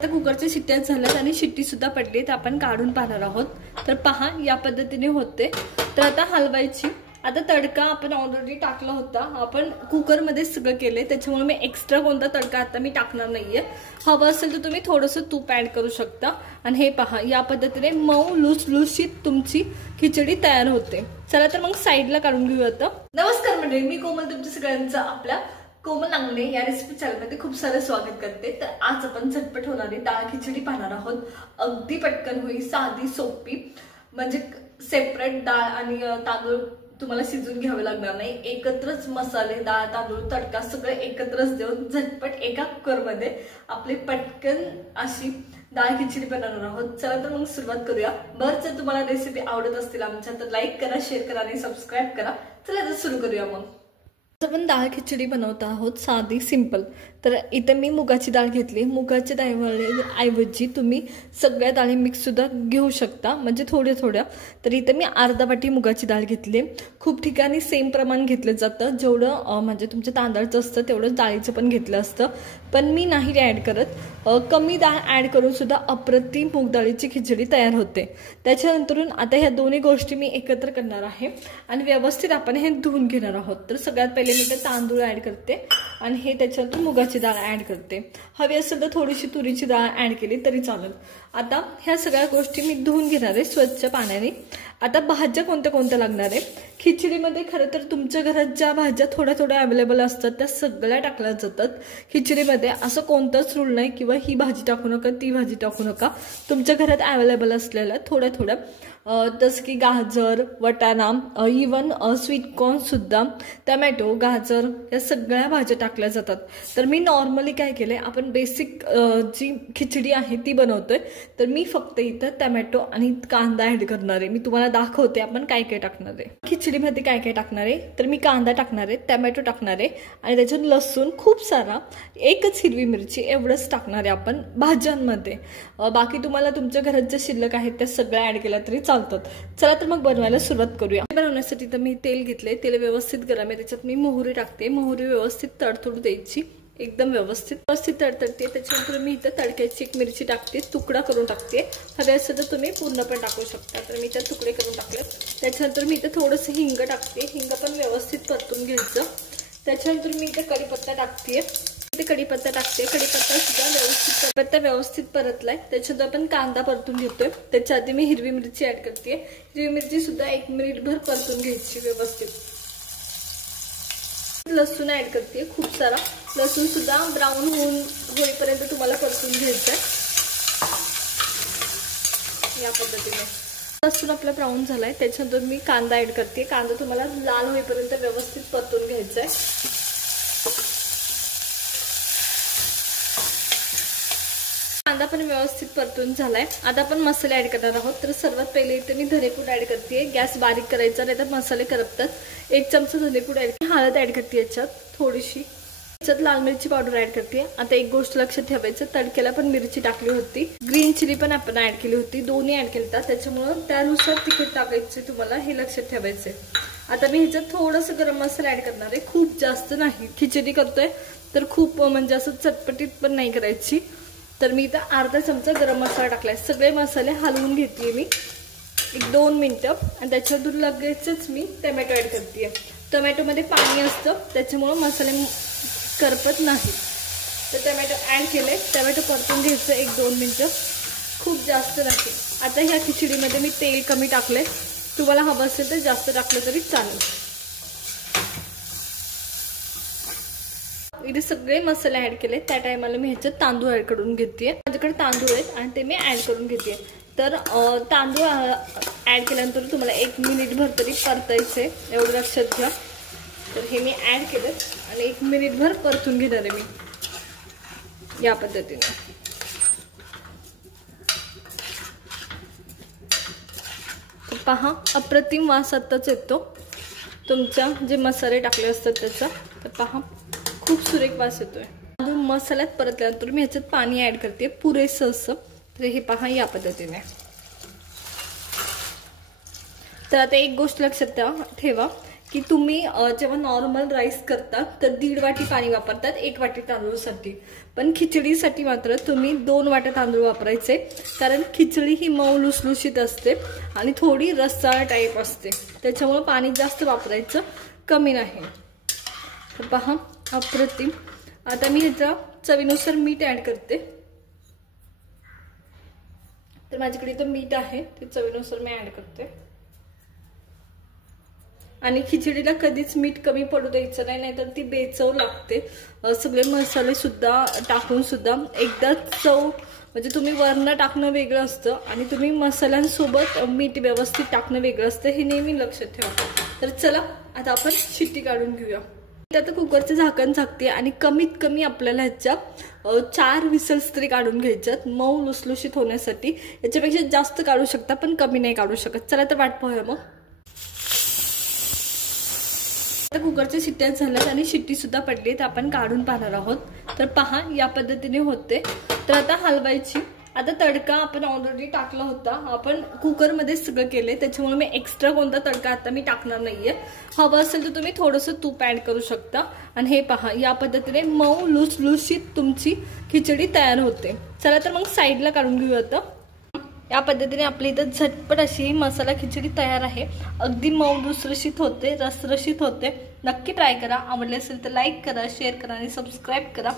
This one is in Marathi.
आता कुकरच्या शिट्ट्या झाल्यात आणि शिट्टी सुद्धा पडली, तर आपण काढून पाहणार आहोत। तर पहा या पद्धतीने होते। तर आता हलवायची। आता तडका आपण ऑलरेडी टाकला होता, आपण कुकर मध्ये सगळं केले, त्याच्यामुळे मी एक्स्ट्रा कोणता तडका आता मी टाकणार नाहीये। हवं असेल तर तुम्ही थोडंसं तूप ऍड करू शकता। आणि हे पहा या पद्धतीने मऊ लुसलुशीत तुमची खिचडी तयार होते। चला तर मग साईडला काढून घेऊया आता। नमस्कार मंडळी, मी कोमल तुमच्या सगळ्यांचं आपल्या कोमल अंगणे या रेसिपी चॅनलमध्ये खूप सारे स्वागत करते। तर आज आपण झटपट होणारी डाळ खिचडी पाहणार आहोत। अगदी पटकन होईल, साधी सोपी, म्हणजे सेपरेट डाळ आणि तांदूळ तुम्हाला शिजून घ्यावे लागणार नाही। एकत्रच मसाले, डाळ, तांदूळ, तडका सगळे एकत्रच देऊन झटपट एका कुकर मध्ये आपली पटकन अशी डाळ खिचडी बनवणार आहोत। चला तर मग सुरुवात करूया। बरं, जर तुम्हाला रेसिपी आवडत असतील आमच्या तर लाईक करा, शेअर करा आणि सबस्क्राईब करा। चला तर सुरू करूया। मग आपण डाळ खिचडी बनवत आहोत, साधी सिंपल। तर इथे मी मुगाची डाळ घेतली। मुगाच्या डाळीऐवजी तुम्ही सगळ्या डाळी मिक्स सुद्धा घेऊ शकता, म्हणजे थोड्या थोड्या। तर इथे मी अर्धा वाटी मुगाची डाळ घेतली। खूप ठिकाणी सेम प्रमाण घेतलं जातं, जेवढं म्हणजे तुमच्या तांदळाचं असतं तेवढं डाळीचं पण घेतलं असतं, पण मी नाही ऍड करत। कमी डाळ ऍड करून सुद्धा अप्रतिम मूग डाळीची खिचडी तयार होते। त्याच्यानंतरून आता ह्या दोन्ही गोष्टी मी एकत्र करणार आहे आणि व्यवस्थित आपण हे धुवून घेणार आहोत। तर सगळ्यात पहिले मी ते तांदूळ ऍड करते आणि हे त्याच्यानंतर मुगाची डाळ ऍड करते। हवी असेल तर थोडीशी तुरीची डाळ ऍड केली तरी चालेल। आता ह्या सगळ्या गोष्टी मी धुवून घेणार आहे स्वच्छ पाण्याने। आता भाज्या कोणत्या कोणत्या लागणार आहे खिचडीमध्ये, खरं तर तुमच्या घरात ज्या भाज्या थोड्या थोड्या अवेलेबल असतात त्या सगळ्या टाकल्या जातात खिचडीमध्ये। असं कोणतंच रूल नाही किंवा ही भाजी टाकू नका, ती भाजी टाकू नका। तुमच्या घरात अवेलेबल असलेल्या थोड्या थोड्या, जसं की गाजर, वटाणा, इवन स्वीट कॉर्न सुद्धा, टमॅटो, गाजर, या सगळ्या भाज्या टाकल्या जातात। तर मी नॉर्मली काय केलंय, आपण बेसिक जी खिचडी आहे ती बनवतोय, तर मी फक्त इथं टमॅटो आणि कांदा ऍड करणार आहे। मी तुम्हाला दाखवते आपण काय काय टाकणार आहे खिचडीमध्ये। काय काय टाकणार आहे तर मी कांदा टाकणार आहे, टमॅटो टाकणार आहे आणि त्याच्यात लसूण खूप सारा, एकच हिरवी मिरची, एवढंच टाकणार आहे आपण भाज्यांमध्ये। बाकी तुम्हाला तुमच्या घरात ज्या शिल्लक आहेत त्या सगळ्या ऍड केल्या तरी चालतात। चला तर मग बनवायला सुरुवात करूया। बनवण्यासाठी तर मी तेल घेतले, तेल व्यवस्थित गरम आहे, त्याच्यात मी मोहरी टाकते। मोहरी व्यवस्थित तडतडू द्यायची, एकदम व्यवस्थित तडतडते। त्याच्यानंतर मी इथं तडक्याची एक मिरची टाकते, तुकडा करून टाकते। हवे असेल तर तुम्ही पूर्ण पण टाकू शकता, तर मी त्या तुकडे करून टाकले। त्याच्यानंतर मी इथं थोडंसं हिंग टाकते, हिंग पण व्यवस्थित परतून घ्यायचं। त्याच्यानंतर मी इथं कढीपत्ता टाकते, कढीपत्ता टाकते। कढीपत्ता सुद्धा व्यवस्थित परतलाय। त्याच्यानंतर आपण कांदा परतून घेतोय, त्याच्या आधी मी हिरवी मिरची ऍड करते। हिरवी मिरची सुद्धा 1 मिनिटभर परतून घ्यायची व्यवस्थित। लसूण ऍड करते, खूप सारा लसूण सुद्धा ब्राऊन होईपर्यंत तुम्हाला परतून घ्यायचंय या पद्धतीने। लसूण आपला ब्राऊन झालाय, त्याच्यानंतर मी कांदा ऍड करते। कांदा तुम्हाला लाल होईपर्यंत व्यवस्थित परतून घ्यायचंय। कांदा पण व्यवस्थित परतून झालाय। आता आपण मसाले ऍड करणार आहोत। तर सर्वात पहिले इथे मी धनेपूड ऍड करते। गॅस बारीक करायचा, नाही तर मसाले करपतात। 1 चमचा धनेपूड ऍड, हळद ऍड करते याच्यात थोडीशी, याच्यात लाल मिरची पावडर ऍड करते। आता एक गोष्ट लक्षात ठेवायचं, तडक्याला पण मिरची टाकली होती, ग्रीन चिली पण आपण ऍड केली होती, दोन्ही ऍड केलता, त्याच्यामुळे त्यानुसार तिखट टाकायचे तुम्हाला, हे लक्षात ठेवायचंय। आता मी ह्याच्यात थोडंसं गरम मसाला ऍड करणार आहे, खूप जास्त नाही। खिचडी करतोय तर खूप म्हणजे असं चटपटीत पण नाही करायची। तर मी इथं अर्धा चमचा गरम मसाला टाकलाय। सगळे मसाले हलवून घेते मी 1-2 मिनिटं आणि त्याच्यातून लगेचच मी टमॅटो ऍड करते। टमॅटोमध्ये पाणी असतं, त्याच्यामुळे मसाले करपत नाही। तर टमॅटो ऍड केले, टमॅटो परतून घ्यायचं 1-2 मिनिटं, खूप जास्त नाही। आता ह्या खिचडीमध्ये मी तेल कमी टाकलंय, तुम्हाला हवं असेल तर जास्त टाकलं तरी चालेल। इथे सगळे मसाले ऍड केले, त्या टायमाला मी ह्याच्यात तांदूळ ऍड करून घेते। माझ्याकडे तांदूळ आहेत आणि ते मी ऍड करून घेते। तर तांदूळ ऍड केल्यानंतर तुम्हाला 1 मिनिटभर तरी परतायचे, एवढं लक्षात घ्या। तर हे मी ऍड केलं आणि 1 मिनिटभर परतून घेणार आहे मी या पद्धतीने। पहा अप्रतिम वास आताच येतो तुमच्या जे मसाले टाकले असतात त्याचा। तर पहा खूप सुरेख वास येतोय। मसाल्यात परतल्यानंतर मी ह्याच्यात पाणी ऍड करते पुरेसं असं। तर हे पहा या पद्धतीने। तर आता एक गोष्ट लक्षात ठेवा, की तुम्ही जेव्हा नॉर्मल राईस करता तर 1.5 वाटी पाणी वापरतात 1 वाटी तांदूळसाठी, पण खिचडीसाठी मात्र तुम्ही 2 वाट्या तांदूळ वापरायचे, कारण खिचडी ही मऊ लुसलुशीत असते आणि थोडी रस्साळ टाईप असते, त्याच्यामुळे पाणी जास्त वापरायचं, कमी नाही. तर पहा अप्रतिम. आता मी ह्याचा चवीनुसार मीठ ऍड करते. तर माझ्याकडे इथं मीठ आहे, ते चवीनुसार मी ऍड करते. आणि खिचडीला कधीच मीठ कमी पडू द्यायचं नाही, नाहीतर ती बेचव लागते. सगळे मसाले सुद्धा टाकून सुद्धा एकदा चव, म्हणजे तुम्ही वरण टाकणं वेगळं असतं आणि तुम्ही मसाल्यांसोबत मीठ व्यवस्थित टाकणं वेगळं असतं, हे नेहमी लक्षात ठेवा. तर चला आता आपण शिट्टी काढून घेऊया. आता कुकरचं झाकण झाकते आणि कमीत कमी आपल्याला ह्याच्या 4 विसल्स तरी काढून घ्यायच्यात मऊ लुसलुशीत होण्यासाठी. याच्यापेक्षा जास्त काढू शकता पण कमी नाही काढू शकत. चला तर वाट पाहूया मग. आता कुकरच्या शिट्ट्या झाल्यात आणि शिट्टी सुद्धा पडली, तर आपण काढून पाहणार आहोत. तर पहा या पद्धतीने होते. तर आता हलवायची. आता तडका आपण ऑलरेडी टाकला होता, आपण कुकरमध्ये सगळं केले, त्याच्यामुळे मी एक्स्ट्रा कोणता तडका आता मी टाकणार नाहीये. हवं असेल तर तुम्ही थोडंसं तूप ऍड करू शकता. आणि हे पहा या पद्धतीने मऊ लुसलुशीत तुमची खिचडी तयार होते. चला तर मग साईडला काढून घेऊया. आता या पद्धतीने आपली इथं झटपट अशी मसाला खिचडी तयार आहे. अगदी मऊ लुसलुशीत होते, रसरशीत होते. नक्की ट्राय करा. आवडले असेल तर लाईक करा, शेअर करा आणि सबस्क्राईब करा.